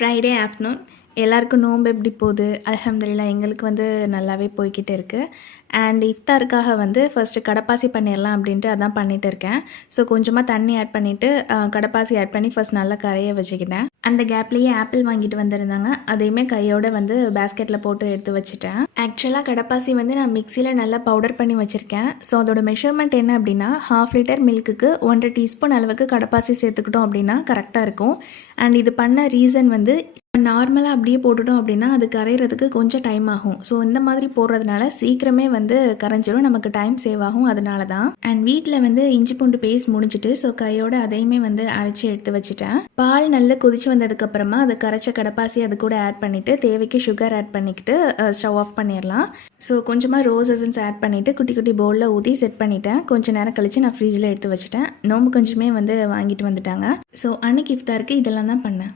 Friday afternoon எல்லாருக்கும் நோன்பு எப்படி போகுது? அல்ஹம்துலில்லாஹ் எங்களுக்கு வந்து நல்லாவே போய்க்கிட்டு இருக்குது. அண்ட் இஃப்தாருக்காக வந்து ஃபர்ஸ்ட்டு கடப்பாசி பண்ணிடலாம் அப்படின்ட்டு அதான் பண்ணிகிட்டு இருக்கேன். ஸோ கொஞ்சமாக தண்ணி ஆட் பண்ணிவிட்டு கடப்பாசி ஆட் பண்ணி ஃபர்ஸ்ட் நல்லா கரைய வச்சுக்கிட்டேன். அந்த கேப்லேயே ஆப்பிள் வாங்கிட்டு வந்திருந்தாங்க. அதையுமே கையோடு வந்து பேஸ்கெட்டில் போட்டு எடுத்து வச்சுட்டேன். ஆக்சுவலாக கடப்பாசி வந்து நான் மிக்சியில் நல்லா பவுடர் பண்ணி வச்சுருக்கேன். ஸோ அதோட மெஷர்மெண்ட் என்ன அப்படின்னா, 1/2 லிட்டர் மில்க்குக்கு 1.5 டீஸ்பூன் அளவுக்கு கடப்பாசி சேர்த்துக்கிட்டோம் அப்படின்னா கரெக்டாக இருக்கும். அண்ட் இது பண்ண ரீசன் வந்து நார்மலாக அப்படியே போட்டுட்டோம் அப்படின்னா அது கரையிறதுக்கு கொஞ்சம் டைம் ஆகும். ஸோ இந்த மாதிரி போடுறதுனால சீக்கிரமே வந்து கரைஞ்சிரும், நமக்கு டைம் சேவ் ஆகும். அதனால தான். அண்ட் வீட்டில் வந்து இஞ்சி பூண்டு பேஸ்ட் முடிஞ்சிட்டு ஸோ கையோடு அதையுமே வந்து அரைச்சி எடுத்து வச்சுட்டேன். பால் நல்லா கொதிச்சு வந்ததுக்கப்புறமா அதை கரைச்ச கடப்பாசி அது கூட ஆட் பண்ணிவிட்டு தேவைக்கு சுகர் ஆட் பண்ணிக்கிட்டு ஸ்டவ் ஆஃப் பண்ணிடலாம். ஸோ கொஞ்சமாக ரோஸ் எசன்ஸ் ஆட் பண்ணிவிட்டு குட்டி குட்டி பவுலில் ஊற்றி செட் பண்ணிவிட்டேன். கொஞ்சம் நேரம் கழித்து நான் ஃப்ரிட்ஜில் எடுத்து வச்சுட்டேன். நோம்பு கொஞ்சமே வந்து வாங்கிட்டு வந்துட்டாங்க. ஸோ அன்னைக்கு இஃப்தாருக்கு இதெல்லாம் தான் பண்ணேன்.